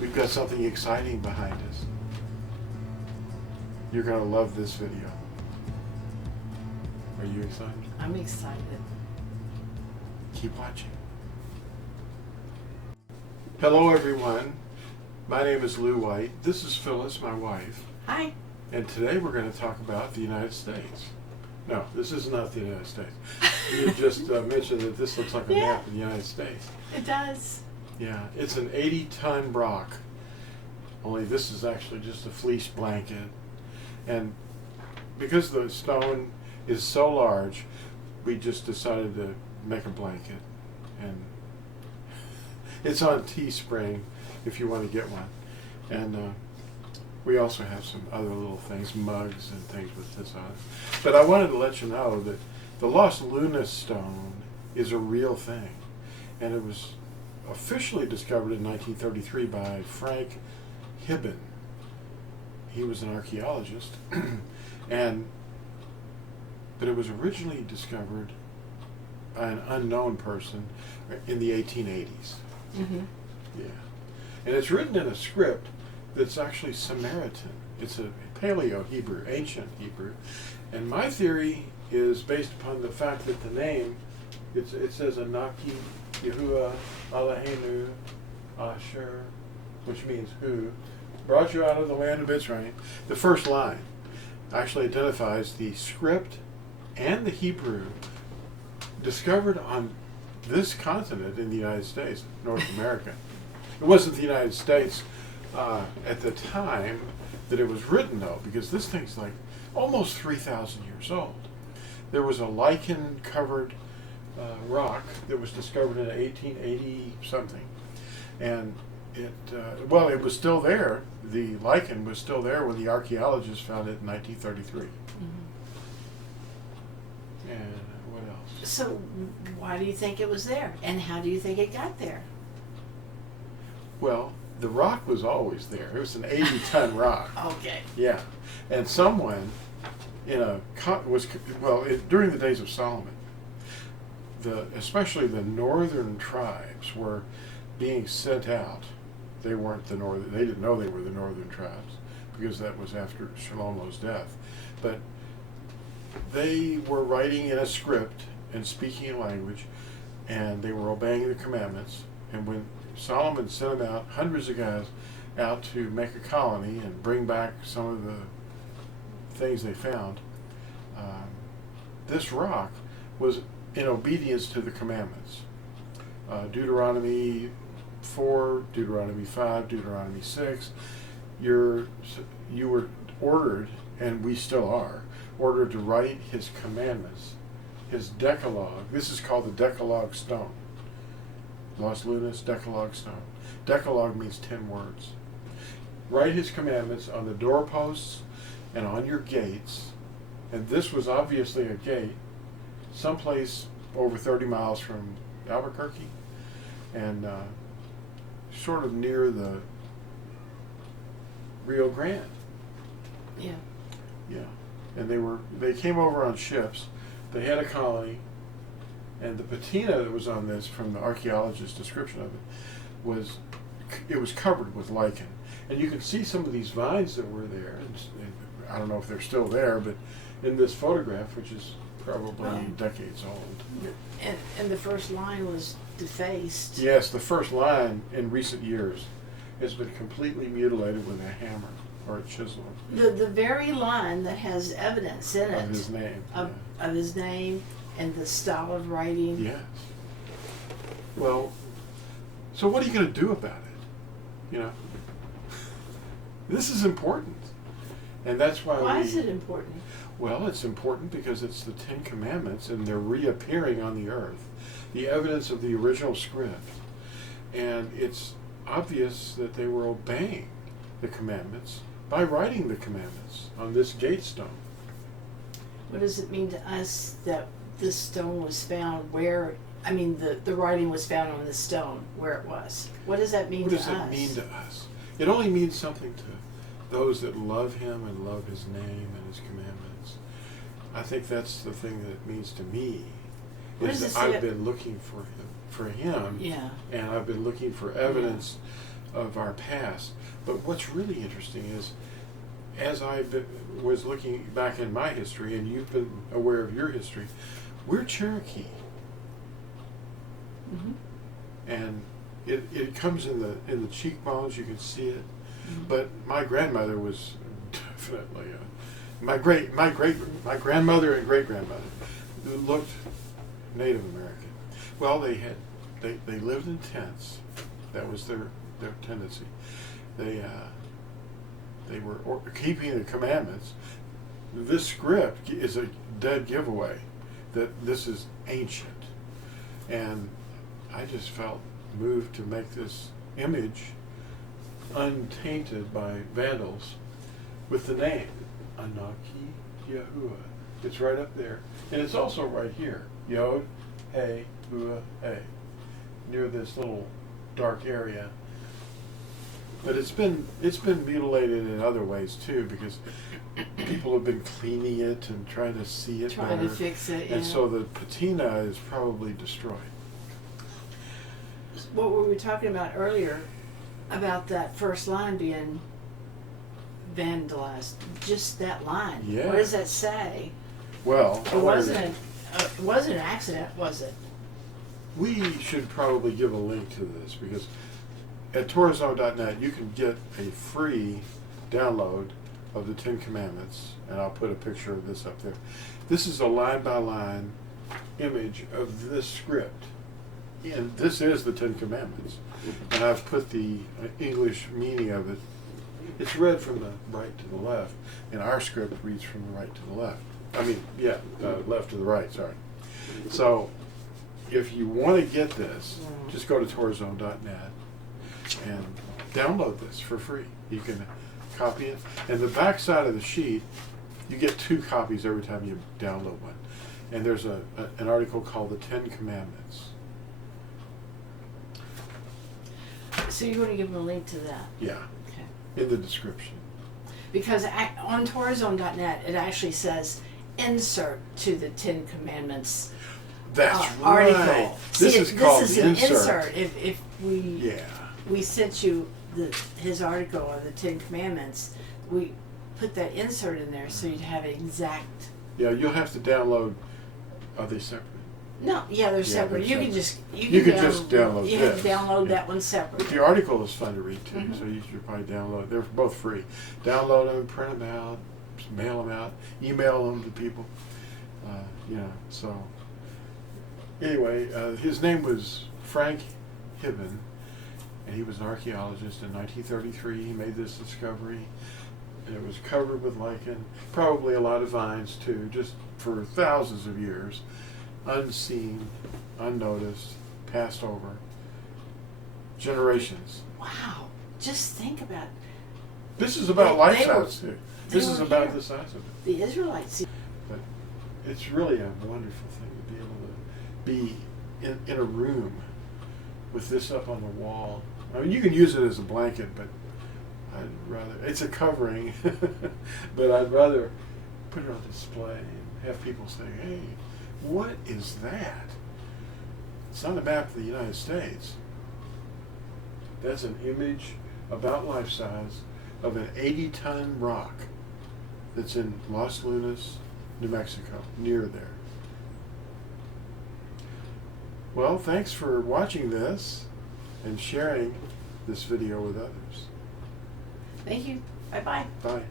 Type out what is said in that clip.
We've got something exciting behind us. You're going to love this video. Are you excited? I'm excited. Keep watching. Hello everyone. My name is Lew White. This is Phyllis, my wife. Hi. And today we're going to talk about the United States. No, this is not the United States. You just mentioned that this looks like a map of the United States. It does. Yeah, it's an 80-ton rock. Only this is actually just a fleece blanket. And because the stone is so large, we just decided to make a blanket. And it's on Teespring if you want to get one. And we also have some other little things, mugs and things with this on it. But I wanted to let you know that the Los Lunas stone is a real thing. And it was officially discovered in 1933 by Frank Hibben. He was an archaeologist. But it was originally discovered by an unknown person in the 1880s. Mm-hmm. Yeah. And it's written in a script that's actually Samaritan. It's a Paleo-Hebrew, ancient Hebrew. And my theory is based upon the fact that the name, it says Anaki Yahuwah Eloheinu Asher, which means who brought you out of the land of Mitzrayim. The first line actually identifies the script and the Hebrew discovered on this continent in the United States, North America. It wasn't the United States at the time that it was written, though, because this thing's like almost 3,000 years old. There was a lichen-covered rock that was discovered in 1880 something, and it was still there. The lichen was still there when the archaeologists found it in 1933. Mm-hmm. And what else? So why do you think it was there? And how do you think it got there? Well, the rock was always there. It was an 80-ton rock. Okay. Yeah, and someone during the days of Solomon, especially the northern tribes were being sent out. They weren't the northern. They didn't know they were the northern tribes because that was after Shlomo's death. But they were writing in a script and speaking a language, and they were obeying the commandments. And when Solomon sent them out, hundreds of guys out to make a colony and bring back some of the things they found, this rock was in obedience to the commandments. Deuteronomy 4, Deuteronomy 5, Deuteronomy 6, you were ordered, and we still are, ordered to write his commandments, his Decalogue. This is called the Decalogue stone. Los Lunas, Decalogue stone. Decalogue means 10 words. Write his commandments on the doorposts and on your gates. And this was obviously a gate, someplace over 30 miles from Albuquerque, and sort of near the Rio Grande. Yeah. Yeah. And they came over on ships. They had a colony. And the patina that was on this, from the archaeologist's description of it, was covered with lichen. And you can see some of these vines that were there. And I don't know if they're still there, but in this photograph, which is probably decades old. And the first line was defaced. Yes, the first line in recent years has been completely mutilated with a hammer or a chisel. The very line that has evidence in it Of his name. Of his name and the style of writing. Yes. Well, so what are you going to do about it? You know, this is important, and that's why. Why is it important? Well, it's important because it's the 10 Commandments, and they're reappearing on the earth, the evidence of the original script, and it's obvious that they were obeying the commandments by writing the commandments on this gate stone. What does it mean to us that this stone was found where, the writing was found on the stone where it was? What does that mean to us? What does it mean to us? It only means something to those that love him and love his name and his commandments. I think that's the thing that it means to me. Is that I've been looking for him, Yeah. and I've been looking for evidence of our past. But what's really interesting is, as was looking back in my history, and you've been aware of your history, we're Cherokee. Mm-hmm. And it comes in the cheekbones, you can see it. Mm-hmm. But my grandmother was definitely my grandmother and great grandmother looked Native American. Well, they lived in tents. That was their tendency. They were keeping the commandments. This script is a dead giveaway that this is ancient, and I just felt moved to make this image untainted by vandals with the name Anaki Yahuwah. It's right up there, and it's also right here, Yod Hey Hua Hey, near this little dark area. But it's been mutilated in other ways too, because people have been cleaning it and trying to see it Trying better. to fix it, yeah. And so the patina is probably destroyed. What were we talking about earlier about that first line being vandalized? Just that line. Yeah. What does that say? Well, It wasn't an accident, was it? we should probably give a link to this, because at tourism.net you can get a free download of the Ten Commandments, and I'll put a picture of this up there. This is a line-by-line image of this script, and this is the Ten Commandments. And I've put the English meaning of it. It's read from the right to the left, and our script reads from the right to the left. I mean, left to the right, sorry. So, if you want to get this, just go to tourism.net and download this for free. You can copy it. And the back side of the sheet, you get 2 copies every time you download one. And there's an article called The Ten Commandments. So you want to give them a link to that? Yeah, Okay. in the description. Because on tourism.net it actually says insert to the Ten Commandments That's article. right. This is called this is the an insert. If we sent you his article on the Ten Commandments, we put that insert in there so you'd have an exact. Yeah, you'll have to download. Are they separate? No, yeah, they're separate. they're You separate. can You can just download You this. can download Yeah. that one separate. But the article is fun to read too, Mhm. so you should probably download. They're both free. Download them, print them out, mail them out, email them to people. So anyway, his name was Frank Hibben, and he was an archaeologist. In 1933, he made this discovery, and it was covered with lichen, probably a lot of vines too, just for thousands of years, unseen, unnoticed, passed over, generations. Wow. Just think about it. This is about They- life they were- size too. they This is were about here. the size of it. The Israelites. But it's really a wonderful thing to be able to be in a room with this up on the wall. I mean, you can use it as a blanket, but I'd rather, it's a covering, but I'd rather put it on display and have people say, hey, what is that? It's not a map of the United States. That's an image about life size of an 80-ton rock that's in Los Lunas, New Mexico, near there. Well, thanks for watching this and sharing this video with others. Thank you. Bye-bye. Bye.